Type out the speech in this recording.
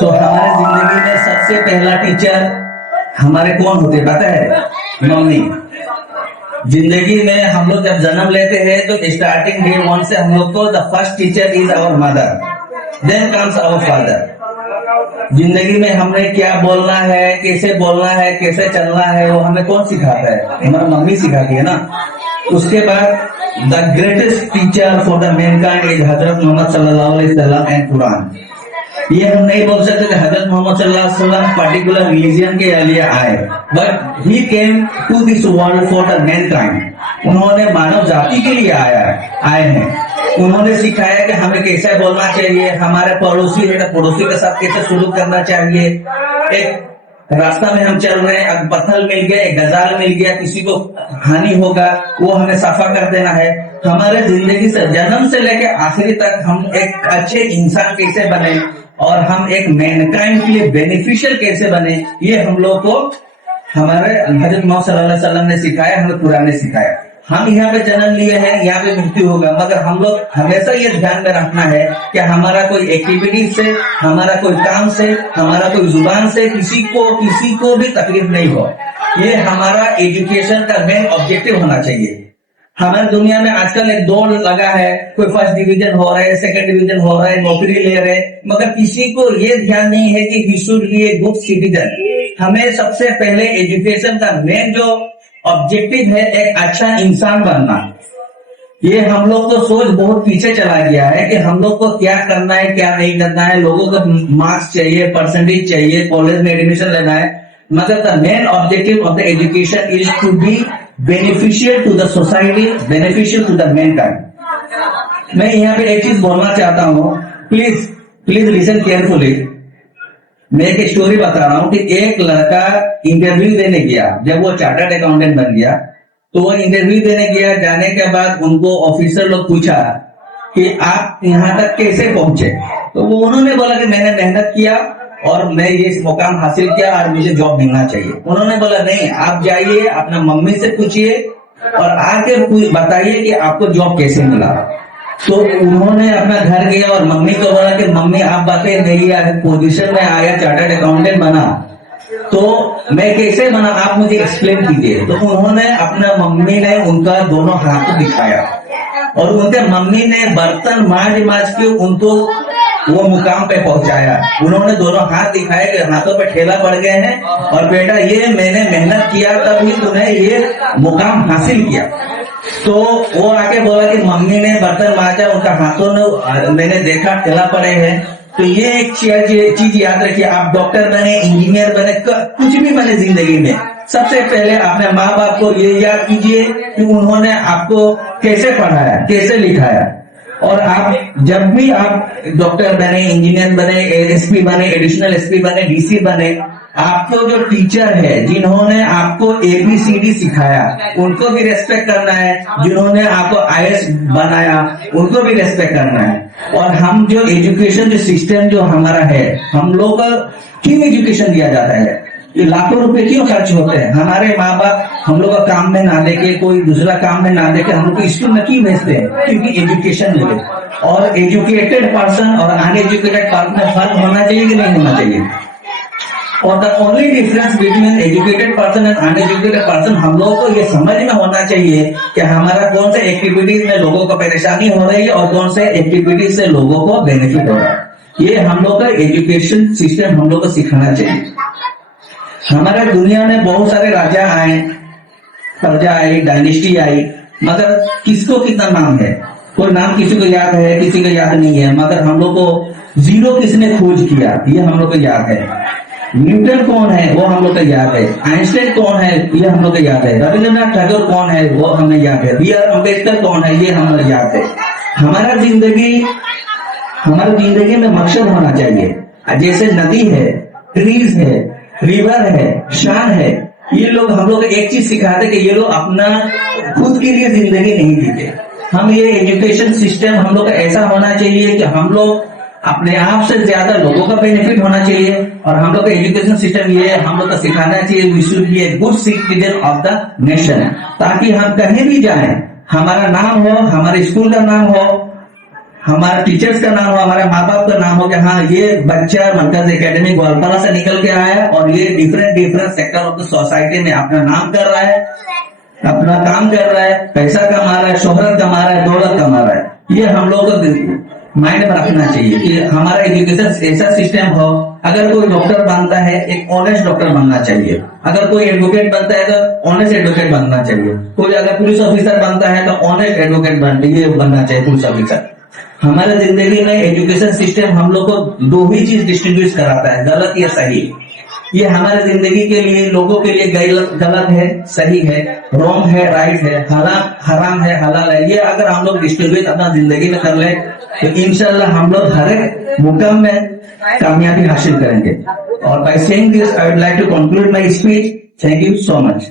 तो हमारे जिंदगी में सबसे पहला टीचर हमारे कौन होते पता है? मम्मी। जिंदगी में हम लोग जब जन्म लेते हैं तो स्टार्टिंग डे वन से हम लोग को the first teacher is our mother, then comes our father. जिंदगी में हमने क्या बोलना है, कैसे बोलना है, कैसे चलना है, वो हमें कौन सिखाता है? हमारा मम्मी सिखाती है ना। उसके बाद the greatest teacher for the Mankind is हजरत मोहम्मद सल्लल्लाहु अलैहि वसल्लम एंड कुरान। ये हम नहीं बोल सकते कि हजरत मोहम्मद सल्लल्लाहु अलैहि वसल्लम पर्टिकुलर रिलीजन के लिए आए, but he came to this world for the mankind. उन्होंने मानव जाति के लिए आए हैं। उन्होंने सिखाया कि हमें कैसे बोलना चाहिए, हमारे पड़ोसी है तो पड़ोसी के साथ कैसे शुरू करना चाहिए। एक रास्ता में हम चल रहे हैं, अगर पत्थर मिल गया, एक गजाल मिल गया, किसी को हानि होगा, वो हमें साफा कर देना है। हमारे जिंदगी से जन्म से लेकर आखिरी तक हम एक अच्छे इंसान कैसे बने और हम एक मैनकाइंड के लिए बेनिफिशियल कैसे बने, ये हम लोग को हमारे हजरत मोहम्मद सल्लल्लाहु अलैहि वसल्लम ने सिखाया, हमें कुरान ने सिखाया। हम यहाँ पे जन्म लिए हैं, यहाँ पे मृत्यु होगा, मगर हम लोग हमेशा ये ध्यान में रखना है कि हमारा कोई एक्टिविटी से, हमारा कोई काम से, हमारा कोई जुबान से किसी को भी तकलीफ नहीं हो। ये हमारा एजुकेशन का मेन ऑब्जेक्टिव होना चाहिए। हमारे दुनिया में आजकल एक दौड़ लगा है, कोई फर्स्ट डिवीजन हो रहा है, सेकंड डिवीजन हो रहा है, नौकरी ले रहे, मगर किसी को ये ध्यान नहीं है कि he should be a good citizen. हमें सबसे पहले एजुकेशन का मेन जो ऑब्जेक्टिव है एक अच्छा इंसान बनना। ये हम लोग को सोच बहुत पीछे चला गया है कि हम लोग को क्या करना है, क्या नहीं करना है। लोगों को मार्क्स चाहिए, परसेंटेज चाहिए, कॉलेज में एडमिशन लेना है, मगर the main objective of the education is to be beneficial to the society, beneficial to the mankind. मैं यहाँ पे एक चीज बोलना चाहता हूँ, प्लीज लिसन केयरफुली। मैं एक स्टोरी बता रहा हूँ कि एक लड़का इंटरव्यू देने गया। जब वो चार्टर्ड अकाउंटेंट बन गया तो वो इंटरव्यू देने गया। जाने के बाद उनको ऑफिसर लोग पूछा कि आप यहाँ तक कैसे पहुंचे, तो वो उन्होंने बोला कि मैंने मेहनत किया और मैं ये मुकाम हासिल किया और मुझे जॉब मिलना चाहिए। उन्होंने बोला नहीं, आप जाइए अपना मम्मी से पूछिए और आके बताइए कि आपको जॉब कैसे मिला। तो उन्होंने अपना घर गया और मम्मी को बोला कि मम्मी आप बताइए, मेरी पोजीशन में आया, चार्टर्ड अकाउंटेंट बना, तो मैं कैसे बना, आप मुझे एक्सप्लेन कीजिए। तो उन्होंने अपना मम्मी ने उनका दोनों हाथ दिखाया और उनके मम्मी ने बर्तन मांज के उनको वो मुकाम पे पहुंचाया। उन्होंने दोनों हाथ दिखाए कि हाथों पे ठेला पड़ गए हैं और बेटा ये मैंने मेहनत किया तभी तुम्हें ये मुकाम हासिल किया। तो वो आके बोला कि मम्मी ने बर्तन मांजा, उनका हाथों ने मैंने देखा ठेला पड़े हैं। तो ये एक चीज याद रखिए, आप डॉक्टर बने, इंजीनियर बने, कुछ भी बने जिंदगी में, सबसे पहले अपने माँ बाप को ये याद कीजिए कि उन्होंने आपको कैसे पढ़ाया, कैसे लिखाया। और आप जब भी आप डॉक्टर बने, इंजीनियर बने, एसपी बने, एडिशनल एसपी बने, डीसी बने, आपको जो टीचर है जिन्होंने आपको एबीसीडी सिखाया उनको भी रेस्पेक्ट करना है, जिन्होंने आपको आईएएस बनाया उनको भी रेस्पेक्ट करना है। और हम जो एजुकेशन जो सिस्टम जो हमारा है, हम लोग क्यों एजुकेशन दिया जाता है, ये लाखों रुपए क्यों खर्च होते हैं? हमारे माँ बाप हम लोग का काम में ना देके, कोई दूसरा काम में ना देके हम लोग को स्कूल में क्यों भेजते हैं? क्योंकि एजुकेशन मिले। और एजुकेटेड पर्सन और अनएजुकेटेड पर्सन में फर्क होना चाहिए कि नहीं होना चाहिए? और the only difference between educated person and uneducated person, हम लोगों को ये समझ में होना चाहिए कि हमारा कौन से एक्टिविटीज में लोगों को परेशानी हो रही है और कौन से एक्टिविटीज से लोगों को बेनिफिट हो रहा है। ये हम लोग का एजुकेशन सिस्टम हम लोग को सिखाना चाहिए। हमारे दुनिया में बहुत सारे राजा आए, प्रजा आई, डायनेस्टी आई, मगर किसको कितना नाम है? कोई नाम किसी को याद है, किसी को याद नहीं है। मगर हम लोग को जीरो किसने खोज किया ये हम लोग को याद है। न्यूटन कौन है वो हम लोग को याद है। आइंस्टाइन कौन है ये हम लोग को याद है। रविंद्रनाथ टैगोर कौन है वो हमें याद है। बी आर अम्बेडकर कौन है ये हमें याद है। हमारी जिंदगी में मकसद होना चाहिए। जैसे नदी है, ट्रीज है, रिवर है, शान है, ये लोग हम लोग एक चीज सिखाते कि ये लोग अपना खुद के लिए जिंदगी नहीं जीते। हम ये एजुकेशन सिस्टम हम लोग का ऐसा होना चाहिए कि हम लोग अपने आप से ज्यादा लोगों का बेनिफिट होना चाहिए। और हम लोग का एजुकेशन सिस्टम ये हम लोग का सिखाना चाहिए we should be a good citizen of the nation, ताकि हम कहीं भी जाएं हमारा नाम हो, हमारे स्कूल का नाम हो, हमारे टीचर्स का नाम हो, हमारे माँ बाप का नाम हो कि हाँ ये बच्चा मरकज एकेडमी ग्वालपारा से निकल के आया है और ये different sector of the society में अपना नाम कर रहा है, अपना काम कर रहा है, पैसा कमा रहा है, शोहरत कमा रहा है, दौलत कमा रहा है। ये हम लोग को माइंड में रखना चाहिए कि हमारा एजुकेशन ऐसा सिस्टम हो, अगर कोई डॉक्टर बनता है एक ऑनेस्ट डॉक्टर बनना चाहिए, अगर कोई एडवोकेट बनता है तो ऑनेस्ट एडवोकेट बनना चाहिए, कोई अगर पुलिस ऑफिसर बनता है तो ऑनेस्ट एडवोकेट बनना चाहिए पुलिस ऑफिसर। हमारे जिंदगी में एजुकेशन सिस्टम हम लोग को दो ही चीज डिस्टिंग्विश कराता है, गलत या सही। ये हमारे जिंदगी के लिए, लोगों के लिए गलत है, सही है, रॉन्ग है, राइट है, हराम है, हलाल है। ये अगर हम लोग डिस्ट्रीब्यूट अपना जिंदगी में कर ले तो इंशाल्लाह हम लोग हर एक मुकाम में कामयाबी हासिल करेंगे। और by saying this I would like to conclude my speech. Thank you so much.